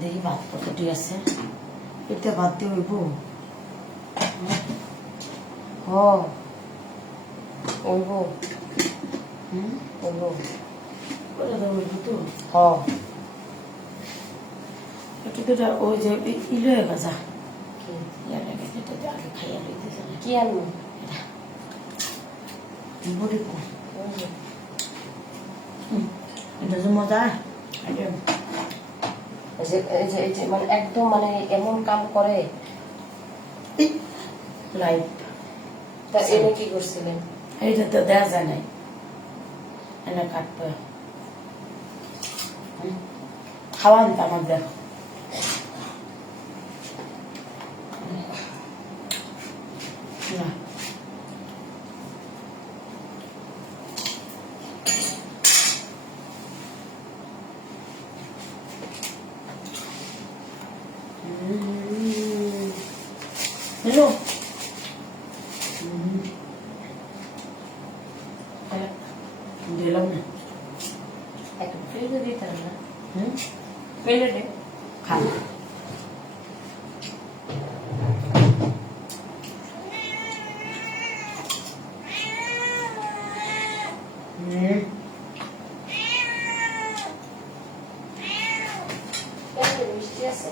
দেখি ভাত কতটি আছে, এটা ভাত দিয়ে হইব। হইব হইব করে দেবো হইব তো। একটু দুটা ওই যে ইলো হয়ে গেছা আগে খাইয়া লইতেছে না কি আনবো বড়ি কো এটা যে মজা মানে একদম মানে এমন কাম করে লাইফ। তা এনে কি করছিলেন? এইটা তো দেওয়া যায় নাই, এনে কাটবে খাওয়ান তো আমাদের না। হ্যালো দিলাম না একটা প্লেটে দিতে না প্লেটে খান মিষ্টি আছে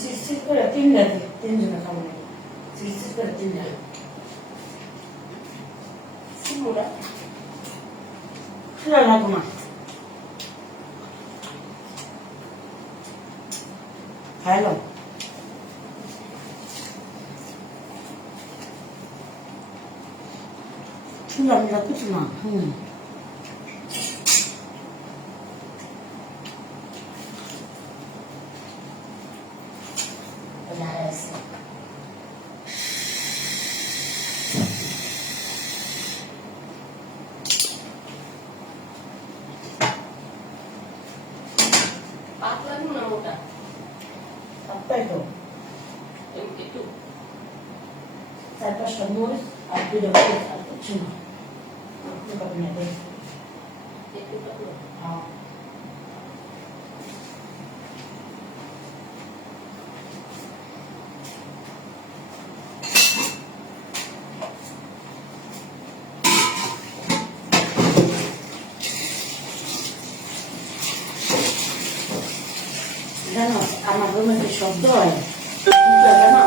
চিরচির করে তিনজনে খাবো না, চিরচির করে তিনটা সিমুরা খোলা লাগবো না। হ্যালো ঠুলা মিলা কিছু না। পাতলা না মোটা আপনাই তো একটু 4-5টা মরিচ আর 2টা আর কিছু না একটু পাতলা জানো আমার রুমে যে শব্দ হয় জানো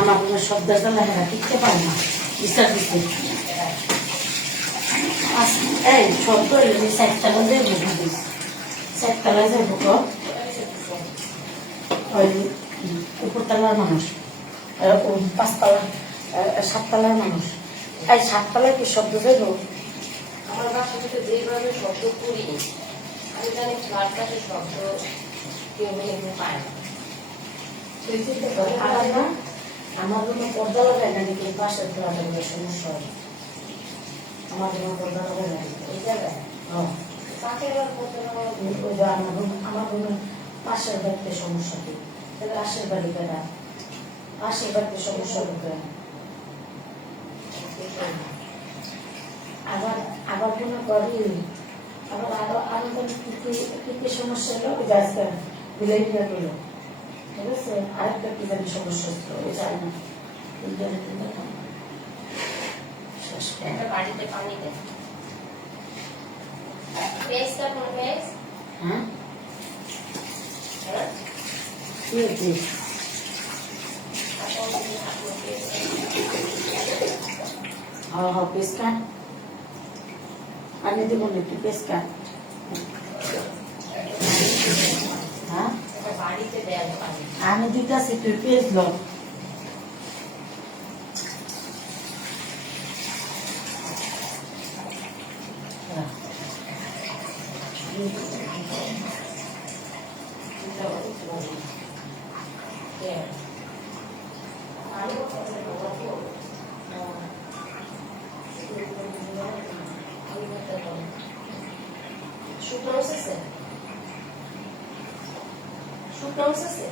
আমার রুমের শব্দ গেলে হ্যাঁ টিকতে পারে না বিশ্বাস দিতে এই শব্দ হইলে 4 তলায় যাই বুক দিস 4 তলায় যাই বুক ওই উপরতলার মানুষ 5 তলা 7 তলার মানুষ এই 7 তলায় কি শব্দ যাইব? আমার বাসা থেকে যেভাবে শব্দ করি আমি জানি ফ্ল্যাট কাছে শব্দ কেউ পায় না আমার রুমে পর্দা লাগাই না দেখি পাশের ফ্ল্যাটে সমস্যা হয়। আমার রুমে পর্দা লাগাই না এই জায়গায় আমার রুমে পাশের বাড়িতে সমস্যা কি তাহলে পাশের বাড়ি বেড়া পাশের বাড়িতে সমস্যা ঢুকে আবার আবার মনে করি আবার আরো আরো কি সমস্যা হলো ওই গাছটা বিলাই দিয়ে করলো ঠিক আছে আরেকটা কি জানি সমস্যা হচ্ছে ওই জানি না একটা বাড়িতে পানি দেয় পেস্টটা কোন পেস্ট হ্যাঁ হ্যাঁ কি হয়েছে পেস্ট কাট পানি দেব না একটু পেস্ট কাট হ্যাঁ বাড়িতে দেয় পানি আমি দিতেছি তুই পেস্ট লো শুকনো আছে শুকনো আছে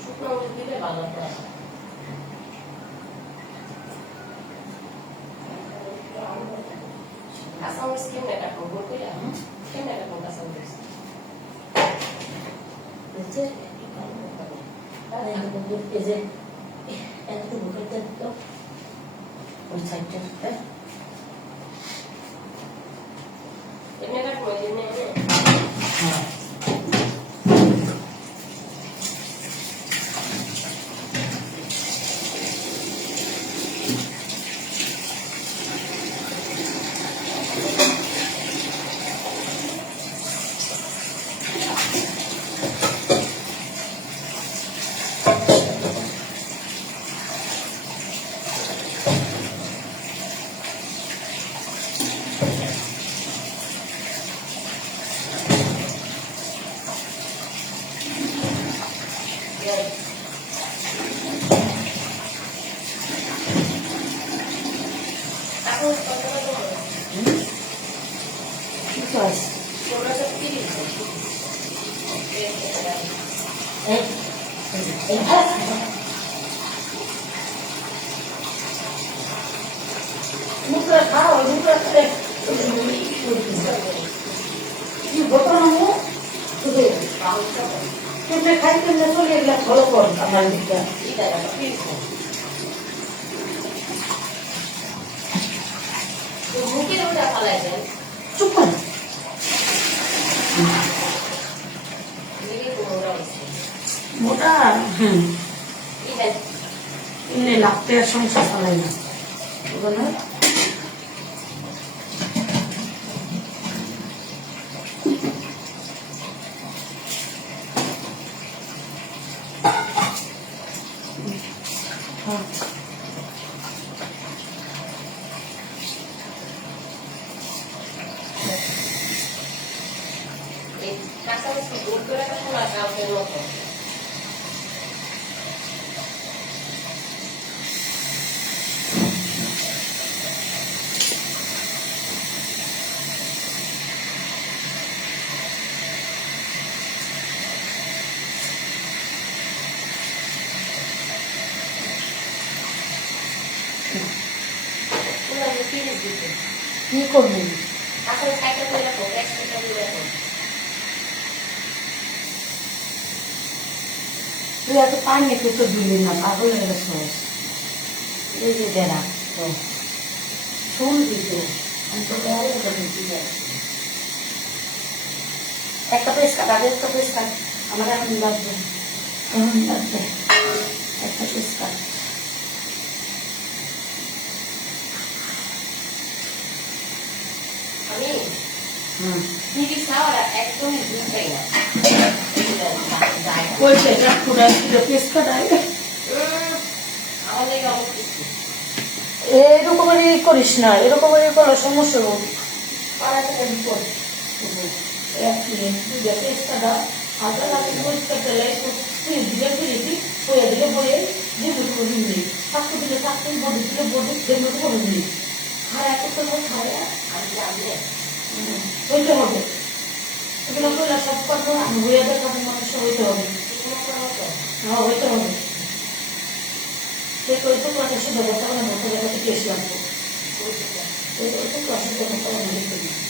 শুকনো দিলে ভালো হয় কাঁচামরিচ কেমনে কাটবো গোল করে কেমনে কাটবো কাঁচামরিচ কেমনে কাটবো কেমনে মুখটা খাও মুখটা খেলে কি ঘটনা মু কেমনে খাই কেমনে চলে এগুলা ভালো কর আমার দিকটা মুখের ওটা ফালাই দেন চুপ কর মোটা এমনি লাগতে আর সংসার চালাই না বলো কাঁচামরিচ গোল করে কাটবো না কাউকের মতো কি করবি আসলে সাইকেল করে রাখো গ্যাসটা করে রাখো তুই এত পানি একটু তো দিলি না পাগল হয়ে গেছিস এই যে দেরা তো শুন দিত আমি তো একটা পেস কাট আগে একটা পেস কাট আমার এখন লাগবে একটা পেস কাট আমি টিভি খাওয়ার একদমই বুঝতাই না কইছে এটা পুরো পেস কাট আগে আমার লেগে অনেক কিছু এরকমেরই করিস না এরকমেরই করলে সমস্যা হবে পাড়াতে কর এক মিনিট দুইটা পেস কাটা হাতে লাগে পরিষ্কার তেলে তুই দিলে ফিরেছি হয়ে দিলে বলে দিয়ে করে দিবি থাকতে দিলে থাকতে বডি দিলে বডি যেগুলো করে দিবি আর এত সময় খায় আমি জানলে হইতে হবে এগুলো করলে সব করবো আমি হয়ে দেখাবো মানুষের হইতে হবে হ্যাঁ হইতে হবে সে করে তো কথা শুধু কথা মানে বলতে গেলে কেস লাগবো ওই তো কথা কথা মানে লিখে দিই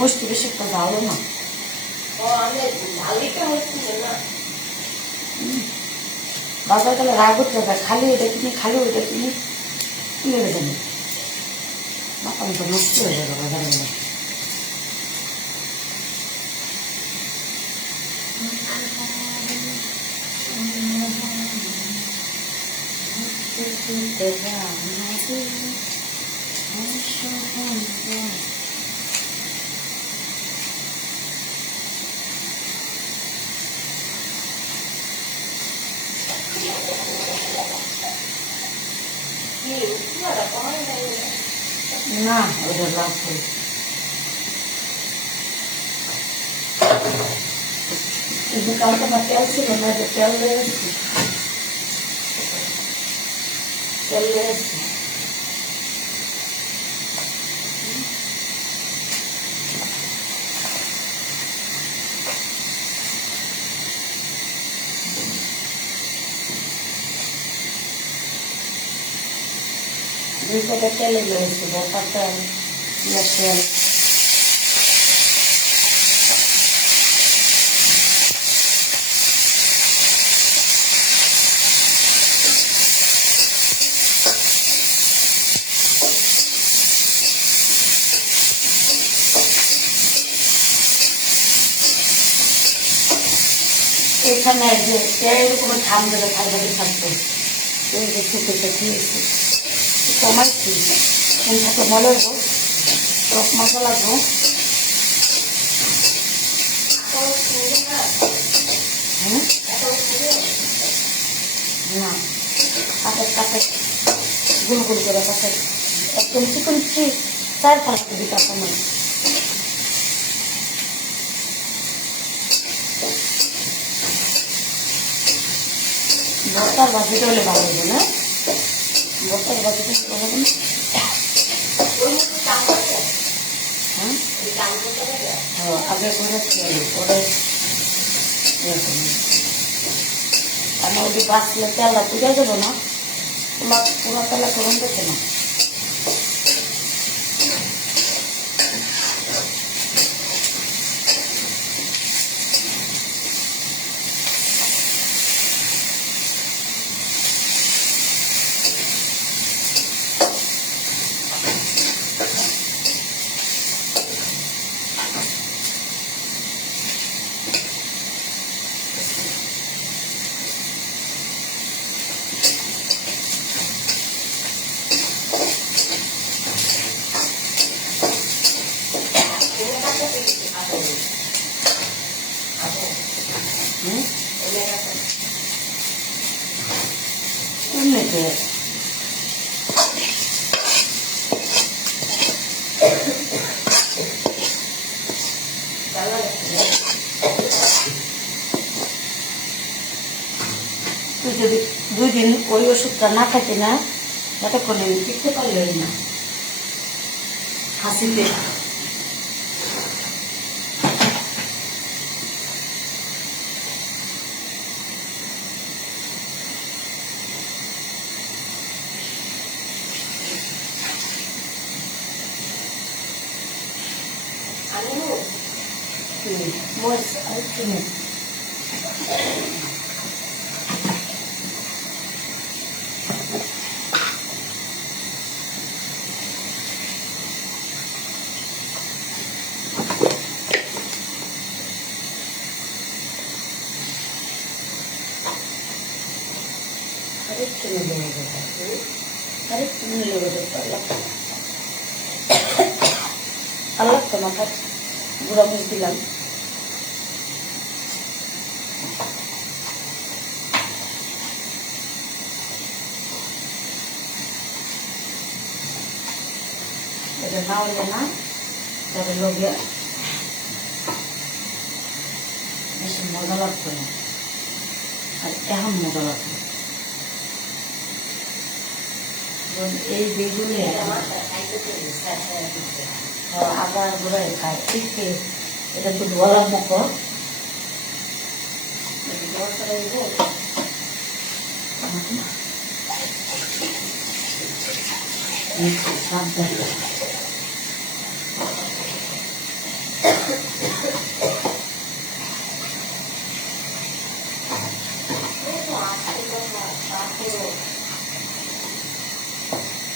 মিষ্টি বেশি একটা ভালো না। বাজার গেলে রাগ করতে হবে, খালি এটা কিনি খালি ওইটা কিনি কিনে জানি মাথা মতো নষ্ট হয়ে যাবে বাজারে গেলে। না ওটা লাভ করে কালকে আমার তেল ছিল না, তেল লেগেছে তেল লেগেছে। দুই প্যাকেট তেলে লেগেছে, বসার তেল, ইয়ার তেল। এখানে যে এরকম ঠান্ডা ঠান্ডা থাকতো এই যে শুকেতে খেয়েছি কমাইছি এখানে মনে হবো টক মশলা লাগবো। না কাপের কাপের গুল গুল করে কাপের একদম চিকন চার পাঁচ কেজি কাপড় মানে বর্তার ভাজিটা হলে ভালো হবে না, বর্তার ভাজিটা ভালো হবে না। হ্যাঁ আগে করে পরে আমি ওই বাঁচলে তেলটা পুজো দেবো না, পুরো তেলা করুন দেবে না। এমনিতে তুই যদি 2 দিন ওই ওষুধটা না খাইতে না এতক্ষণ আমি টিকতে পারলেন না হাসিতে। মরিচ আর চিনি আরেকটু মিলে আল্লাহ তো মাথা গুঁড়া মরিচ দিলাম। এটা না হলে না তবে লোভে বেশি মজা লাগতো না, আর এখন মজা লাগতো। এই বেগুনে আবার ঘুরাই খায় ঠিক এটা একটু ধোয়ালাম মুখ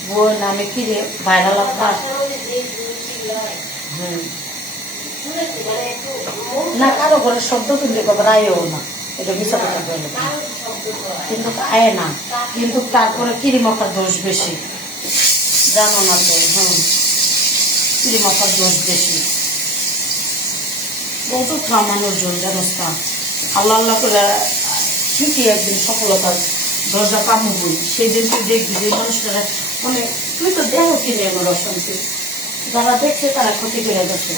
বোন আমি কি রে ভাইরাল আপনার না কারো করে শব্দ কিন্তু আয়ও না এটা মিশা কথা বলে কিন্তু আয় না কিন্তু তারপরে কিরিমাখার দোষ বেশি জানো না তো কিরিমাখার দোষ বেশি বহুত থামানোর জন্য জানোস না আল্লাহ আল্লাহ করে ঠিকই একদিন সফলতার দরজা পামবই সেই দিন তুই দেখবি যে মানুষরা মানে তুই তো দেহ কিনে আমার অশান্তি যারা দেখছে তারা ক্ষতি করে গেছে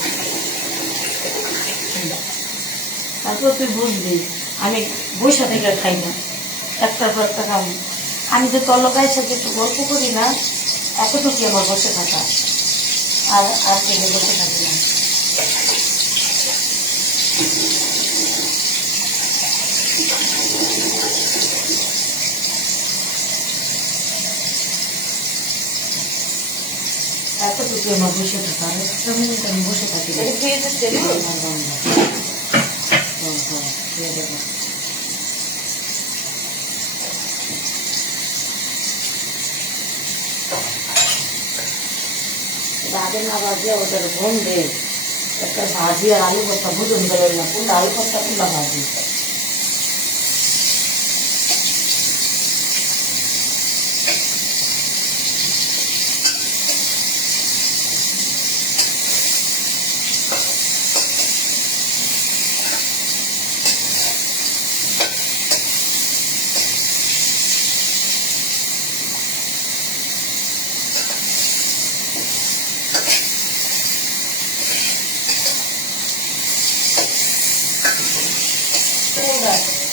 তারপর তুই বুঝবি আমি বৈশা থেকে খাই না একটার পর একটা খাবো আমি যে তলকায় সাথে একটু গল্প করি না এতটুকু আমার বসে থাকা আর থেকে বসে থাকি না এতটুকু আমার বসে থাকা আর একটা মিনিট আমি বসে থাকি না আগে না বাজে ওদের ঘুম দে একটা ভাজি আর আলু ভর্তা ভোজন বেরোয় না কোনটা আলু ভর্তা কোনটা ভাজি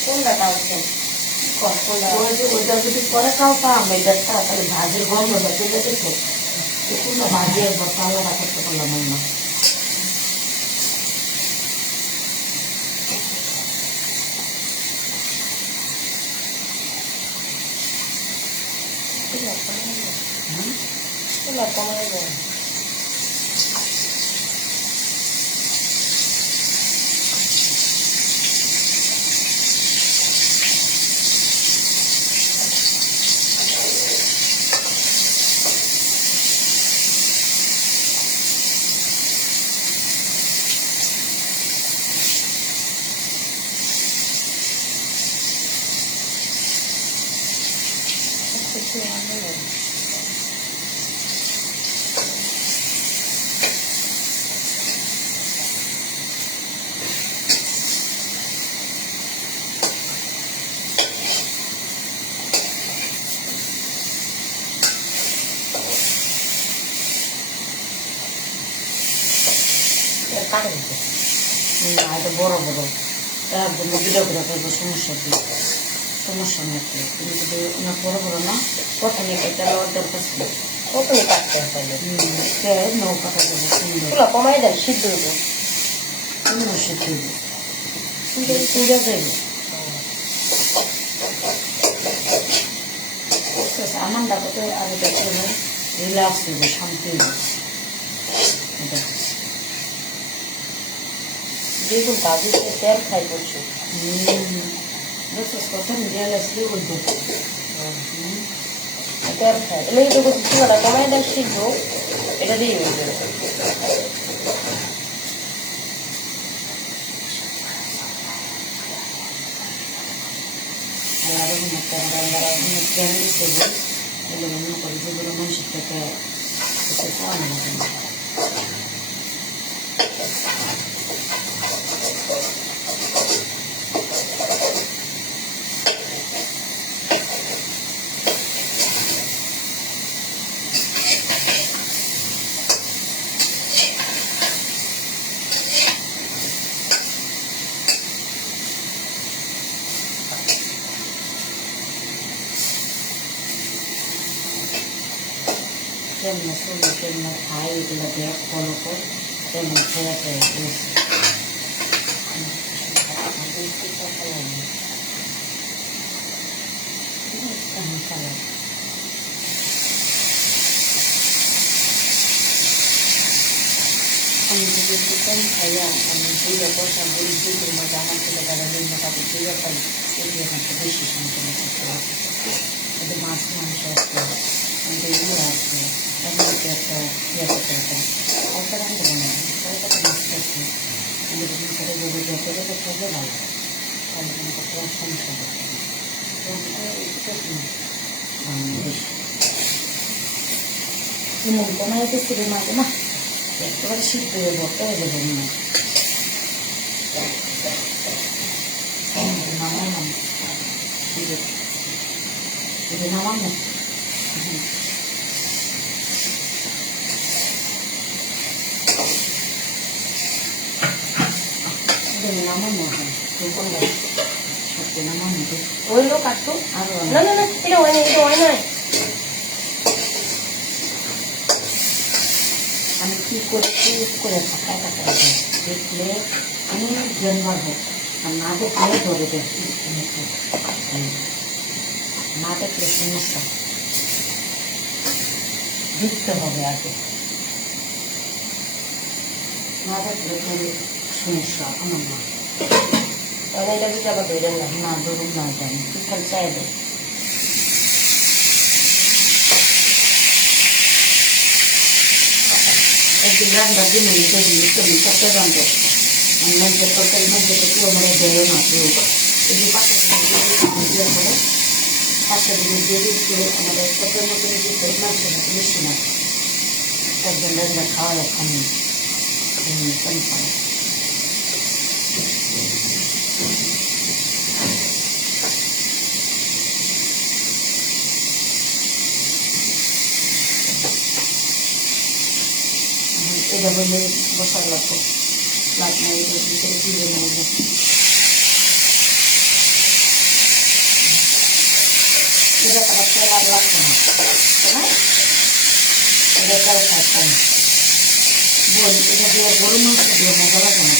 কোনটা কালকে ওইটা যদি পরে খাওয়াতাম ওইটা তাহলে ভাজির গন্ধটা চলে যেত কোনটা ভাজি একবার পাল্লাটা করতে পারলাম না কমাই যায় বড় বড় একদম ভিডিও করে করবো সমস্যা কি সমস্যা নেই তুমি যদি অনেক বড় বড় না প্রথমে এটা লওয়ার দরকার ছিল প্রথমে কাটতে হবে নৌকাটা দেবো সুন্দর কমাই দেয় সিদ্ধ হইব সুন্দর সিদ্ধ হইব তুলে যাইব আমার ডাকাতে আর এটা রিল্যাক্স হইব শান্তি হইব দেখুন বাবু তেল খাই করছে প্রথম তেল আসলে বলবো তেল খাই এলে এই দেখো চুলাটা কমাই দেয় সিদ্ধ এটা দিয়ে মানুষের থেকে খাওয়ানো হবে কেমন চলে কেমন খাই এগুলো দেখ ফলো কর কেমন খেয়ে কম খাইয়া আমি দুইটা পয়সা গরিব দুপুর মধ্যে আমার ছেলে তারা নিম্ন কাপড় দুইটা পাই এটি এখন তো বেশি শান্তি করতে পারছে কিন্তু মাছ মাংস আছে আমাদের ইয়ে আছে এমনিতে একটা ইয়ে করতে একটা একটা রান্না বানাবো কয়েকটা মাছ আছে আমাদের করে যাবে যত যত থাকবে ভালো তাহলে কোনো কত সমস্যা করতে হবে এমন কমাইতে ছেড়ে মাঝে না একেবারে শীত হয়ে বর্ত হয়ে যাবে না নামাম এটা নামাম না নামাম না সত্যি নামাম না ওই লোক কাটতো আরো না না না এটা হয় না এটা হয় না আমি কী করে চুপ করে থাকায় থাকায় দেখলে আমি জ্ঞান বাড়বো আর না দেখলে ধরে দেখি না দেখলে সমস্যা দেখতে হবে আগে না দেখলে ধরে সমস্যা আমার না মানে এটা দিতে আবার ধরে না না ধরুন না জানি তুই খালি চাই দে একদিন রান্নার দিন দেখি তুমি সত্যি রান্ধো মধ্যে তরকারি মধ্যে তো কেউ মানে দেয় না কেউ এই যে পাঁচটা দিয়ে করে পাঁচটা দিনে দিয়ে দিচ্ছে আমাদের সত্যের মধ্যে যে মাংস না মিষ্টি না একদিন রান্না খাওয়া এখন এটা বললে বসার লাগতো লাগ না এটার ভিতরে কি বলে এটা তারা তেল আর লাগতো না তাই না এটা তেল খাইতাম বল এটা দিয়ে গরু মাংস দিয়ে মজা লাগে না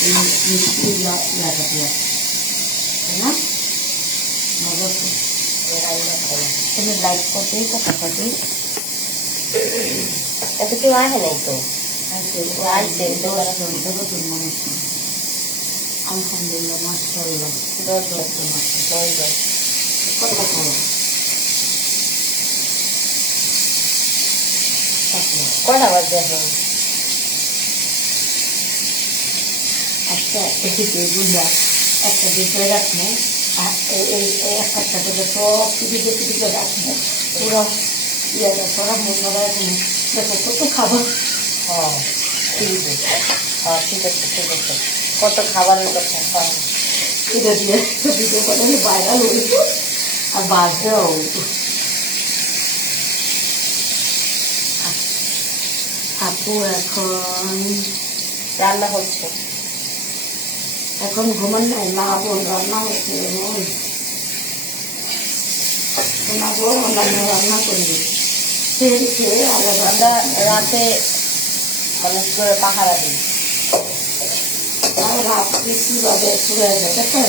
এই মিষ্টি ইয়াটা দিয়ে তাই না মজা তো তুমি লাইক করতে কথা করতে এত কেউ আসে নাই তো আলহামদুলিল্লাহ মাশাআল্লাহ কত ভালো কটা বাজে এখন একটা এদিকে গুঁড়া একটা দিকে রাখবো আর এই একটা করে সব দিকে রাখবো পুরো ইয়াটা সরা মনে রাখবো দেখো কত খাবার হ্যাঁ ঠিক আছে হ্যাঁ ঠিক আছে ঠিক আছে কত খাবারের কথা হ্যাঁ এটা দিয়ে ভিডিও করে ভাইরাল হইতো আর বাজেও হইতো আপু এখন রান্না হচ্ছে এখন ঘুমান নাই না বোন রান্না হচ্ছে শোনাবো রান্না করবি খেয়ে আলাদা আমরা রাতে মানুষ করে পাহারা দিই আর রাত্রে কীভাবে শুরু হয়ে যায় দেখো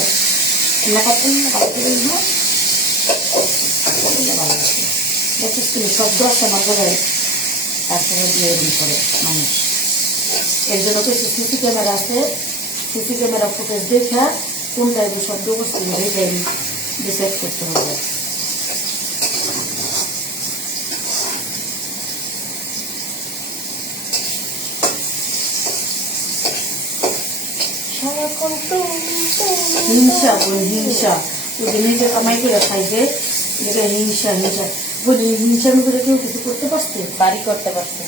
না করতেন না ভালো করে না ভালো দেখিস তুমি শব্দ আসে না করে তারপরে দিয়ে দিন করে মানুষ এর জন্য কিছু সিসি ক্যামেরা আছে সিসি ক্যামেরা ফুটেজ দেখা কোন টাইপের শব্দ করছে এটাই ডিসাইড করতে হবে হিংসা বলি হিংসা যদি নিজে কামাই করে খাইবে এটা হিংসা হিংসা বলি হিংসার উপরে কেউ কিছু করতে পারছে বাড়ি করতে পারছে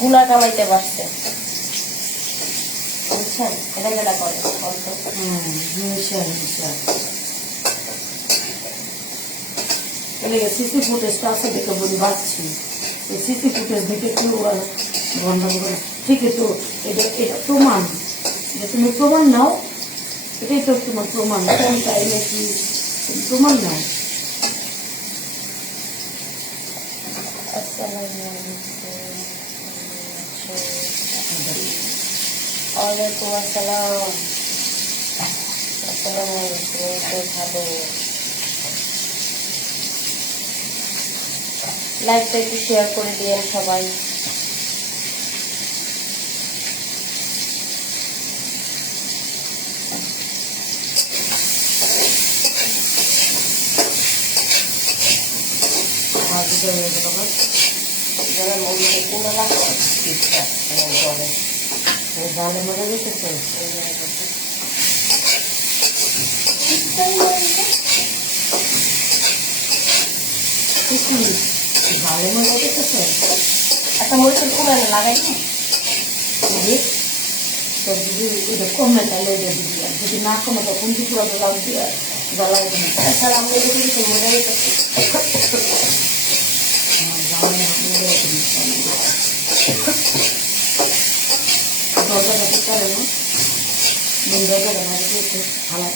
গুলা কামাইতে পারছে বুঝছেন এটা যেটা করে অল্প হিংসা হিংসা সিসি ফুটেজটা আছে দেখে বলি বাঁচছি এই সিসি ফুটেজ দেখে কেউ বন্ধ করে ঠিক আছে তো এটা এটা প্রমাণ এটা তুমি প্রমাণ নাও এটাই তো তোমার প্রমাণ কোন টাইমে কি তুমি প্রমাণ নাও ওয়ালাইকুম আসসালাম আসসালামু আলাইকুম ভালো লাইভটা একটু শেয়ার করে দিয়েন সবাই। যারা মরিচের কুমড়া লাগবে ঠিকঠাক জলে জালে মরে রেখেছে ভালো মজা দেখেছে একটা মরিচের কুমড়া লাগাই না তো যদি এটা কমে তাহলে ওইটা দিবি আর যদি না কমে তখন কিছু লাউ দিয়ে জ্বালাই দেবে তাছাড়া আমরা এটা কিছু মজা রেখেছি। দরজাটা ঠিক করে না দরজাটা ভালো করতে ভালো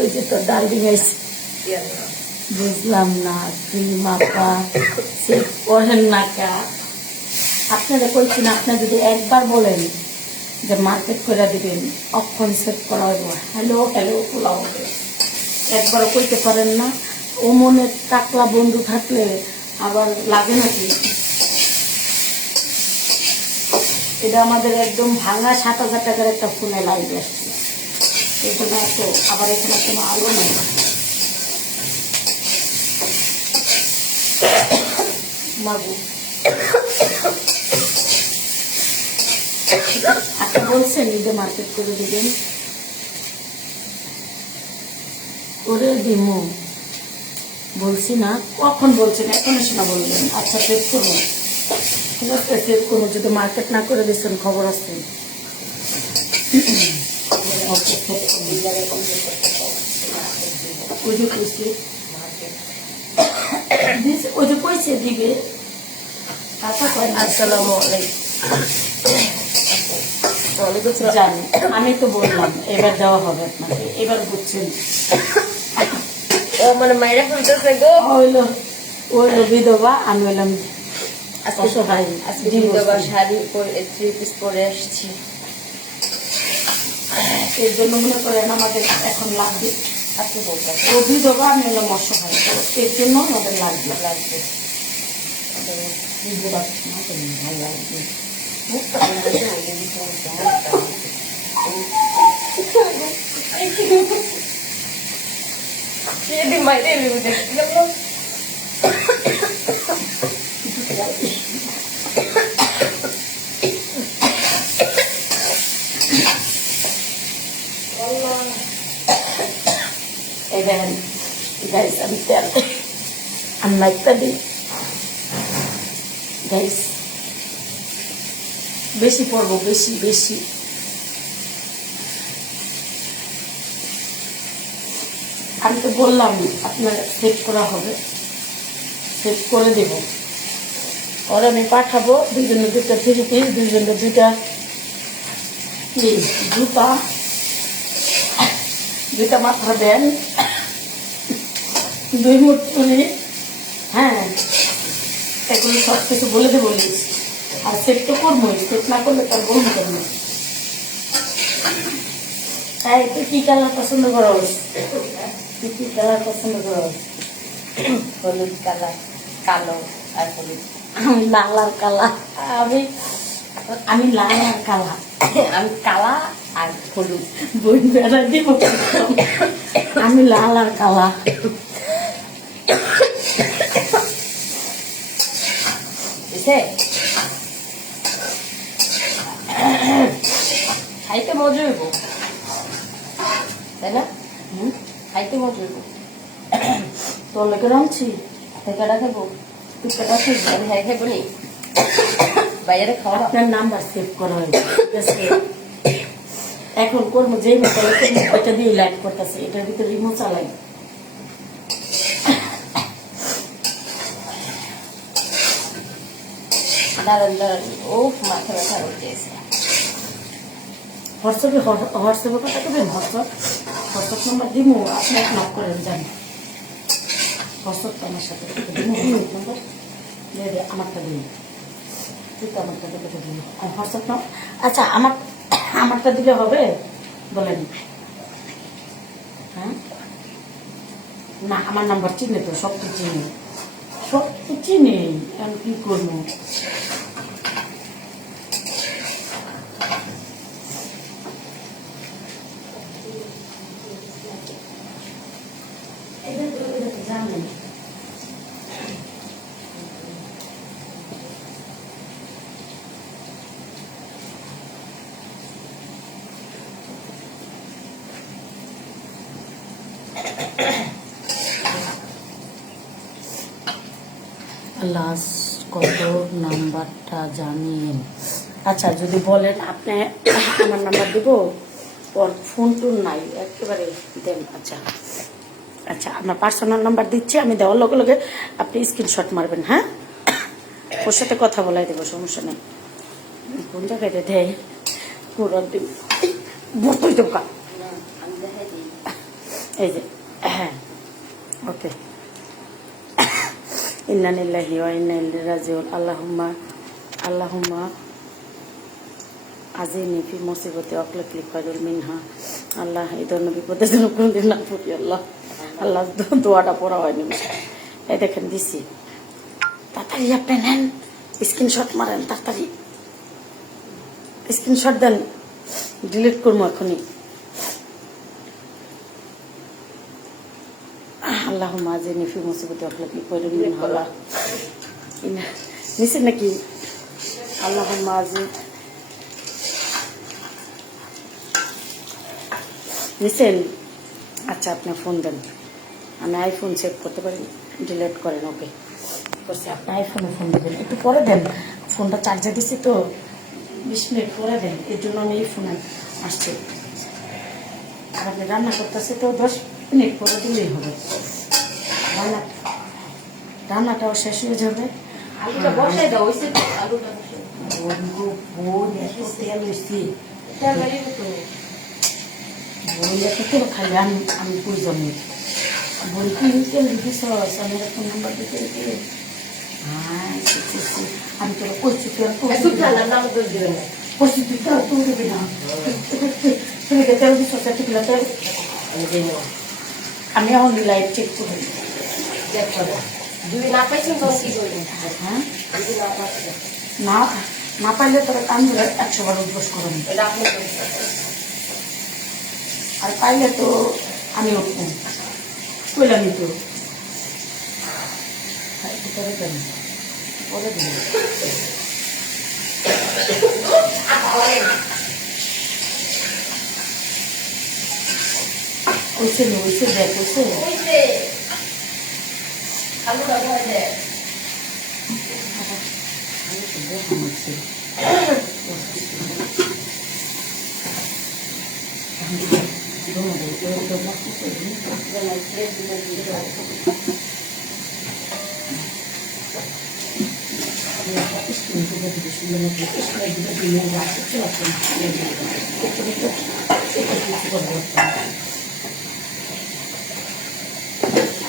ওই যে তোর ডাল ডিঙাইছে বুঝলাম না ক্রিম আপা সেট করেন না কা আপনারা কইছেন আপনারা যদি একবার বলেন যে মার্কেট করে দিবেন অক্ষণ সেট করা হইব হ্যালো হ্যালো খোলা হবে একবারও কইতে পারেন না ও মনে টাকলা বন্ধু থাকলে আবার লাগে নাকি এটা আমাদের একদম ভাঙা 7,000 টাকার একটা ফোনে লাইভ আসছে এখানে তো আবার এখানে কোনো আলো নেই মাগু আপনি বলছেন ঈদে মার্কেট করে দিবেন করে দিমু বলছি না কখন বলছেন এখন এসে না বলবেন আচ্ছা সেট করবো ঠিক আছে সেট করবো যদি মার্কেট না করে দিচ্ছেন খবর আছে ওই যে কইছে ওই যে কইছে দিবে আসসালামু আলাইকুম। জানি আমি তো বললাম এবার দেওয়া হবে আপনাকে এবার বুঝছেন ও মানে মাইরা ফেলতেছে গো। হইলো ওইলো বিধবা আমি হইলাম অসহায়। আজকে বিধবা শাড়ি পরে 3 পিস পরে আসছি এর জন্য মনে করেন আমাদের এখন লাগবে আপনি বলতেন ও বিধবা আমি হলাম অসহায় এর জন্য আমাদের লাগবে লাগবে বিধবা না করলে ভালো লাগবে মাইরে দেখতে গেল এই দেখেন গাইস আমি তেল আমি লাইটটা দিই গাইস বেশি পড়বো বেশি বেশি আমি তো বললাম আপনার সেট করা হবে সেট করে দেব ওর আমি পাঠাবো দুজনের 2টা 3 পিস দুজনের 2টা জুতা মাথা দেন 2 মুঠ তুলি হ্যাঁ এগুলো সব কিছু বলে দেবো আর সেট তো করবোই সেট না করলে তার বলবো করবো তাই তুই কি কালার পছন্দ করো তুই কি কালার পছন্দ করো হলুদ কালার কালো আর হলুদ আমি লাল আর কালা আমি লাল আর কালা আমি কালা আর হলুদ বই বেড়া দিব আমি লাল আর কালা বুঝছে খাইতে মজা হইব তাই না খাইতে মজা হইব তোর লেগে রাঁধছি কেটা খাবো তুই কেটা খাইবি আমি হ্যাঁ খাইব নি বাইরে খাওয়া আপনার নাম্বার সেভ করা হয়েছে ঠিক আছে এখন করবো যেই মতো ওইটা দিয়ে লাইট করতেছে এটার ভিতরে রিমোট চালাই দাঁড়ান দাঁড়ান ও মাথা ব্যথা উঠেছে হোয়াটসঅ্যাপে কথা করবেন হোয়াটসঅ্যাপ হোয়াটসঅ্যাপ নাম্বার দিমু, আপনি এক নক করেন জানি হোয়াটসঅ্যাপ তো আমার সাথে দিমু নম্বর দে আমারটা দিন, তুই তো আমারটা দিলে তো দিন হোয়াটসঅ্যাপ নাম। আচ্ছা আমারটা দিলে হবে বলেন? হ্যাঁ না, আমার নাম্বার চিনে তো, সব তো চিনি, সব তো চিনি, আমি কী করবো? জানেন লাস্ট কত নাম্বারটা জানেন? আচ্ছা যদি বলেন আপনি আমার নাম্বার দেব, ওর ফোন টোন নাই একেবারে দেন। আচ্ছা আচ্ছা আমার পার্সোনাল নাম্বার দিচ্ছি, আমি দেওয়ার লগে লগে আপনি স্ক্রিনশট মারবেন। হ্যাঁ ওর সাথে কথা বলাই দেবো, সমস্যা নেই। কোন জায়গায় দেয় পুরো দিন বর্তই তো কা আমি দেখাই দিই। এই যে হ্যাঁ ওকে। ইন্না লিল্লাহি ওয়া ইন্না ইলাইহি রাজিউন। আল্লাহুম্মা আজিনি ফি মুসিবতি ওয়াকলিফ খায়রুল মিনহা। আল্লাহ এই ধরনের বিপদের জন্য কোনদিন না পড়ি। আল্লাহ দোয়াটা পড়া হয়নি। এই দেখেন দিছি, তাড়াতাড়ি আপনি নেন, স্ক্রিনশট মারেন, তাড়াতাড়ি স্ক্রিনশট দেন, ডিলিট করবো এখনই। আল্লাহুম্মা আজিনি ফি মুসিবতি ওয়াকলিফ খায়রুল মিনহা। আল্লাহ নিচে নাকি আল্লাহুম্মা আজিনি নিছেন? আচ্ছা আপনি ফোন দেন, আমি আইফোন সেভ করতে পারি, ডিলিট করেন। ওকে করছি, আপনি আইফোনে ফোন দেবেন, একটু পরে দেন, ফোনটা চার্জে দিচ্ছি তো 20 মিনিট পরে দেন, এর জন্য আমি এই ফোনে আসছি। আর আপনি রান্না করতেছি তো 10 মিনিট পরে দিলেই হবে, রান্নাটাও শেষ হয়ে যাবে। আলুটা বসাই দাও, ওইসে আলুটা বসাই দাও। খালি আমি প্রয়োজন নেই বলি কি তেল দিতেছ, আমি ফোন নাম্বার দিতে হ্যাঁ আমি তোরা করছি পরিস্থিতি তুই দেবে না, তুমি তেল দিচ্ছ তেল আমি এখন লাইট চেক করি। যদি না পাইছেন তখন কি করবেন? হ্যাঁ যদি না পাচ্ছেন না না পাইলে তোরা কান ধরে 100 বার উদ্বোস করুন, এটা আপনি করবেন। আর পাইলে তো আমি উঠবো কইলামই তো পরে দেন, পরে দেন। ওইসে দেখ ওইসে আলুটা ভয় দেয়।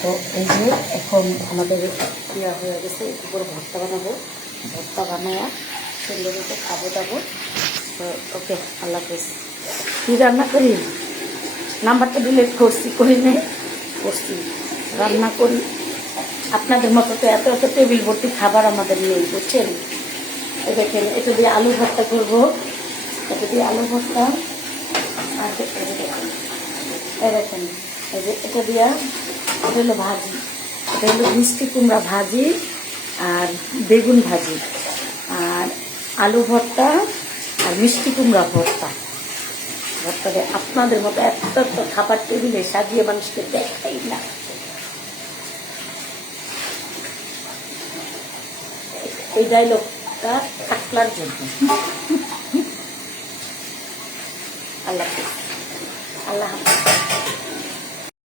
তো এই যে এখন আমাদের ইয়া হয়ে গেছে, উপরে ভর্তা বানাবো, ভর্তা বানায়া সুন্দর মতো খাবো দাবো। তো ওকে আল্লাহ হাফেজ। কী রান্না করি নাম্বারটা ডিলিট করি নেই করছি, রান্না করি। আপনাদের মতো তো এত এত টেবিল ভর্তি খাবার আমাদের নেই, বুঝছেন? এই দেখেন এটা দিয়ে আলু ভর্তা করবো, এটা দিয়ে আলু ভর্তা, আর দেখেন এই দেখেন এই যে এটা দিয়া এটা হলো ভাজি, এটা হলো মিষ্টি কুমড়া ভাজি আর বেগুন ভাজি আর আলু ভর্তা আর মিষ্টি কুমড়া ভর্তা। ভর্তাটা আপনাদের মতো এত খাবার টেবিলে সাজিয়ে মানুষকে দেখাই না। এই ডায়লগটা থাকলার জন্য। আল্লাহ হাফেজ।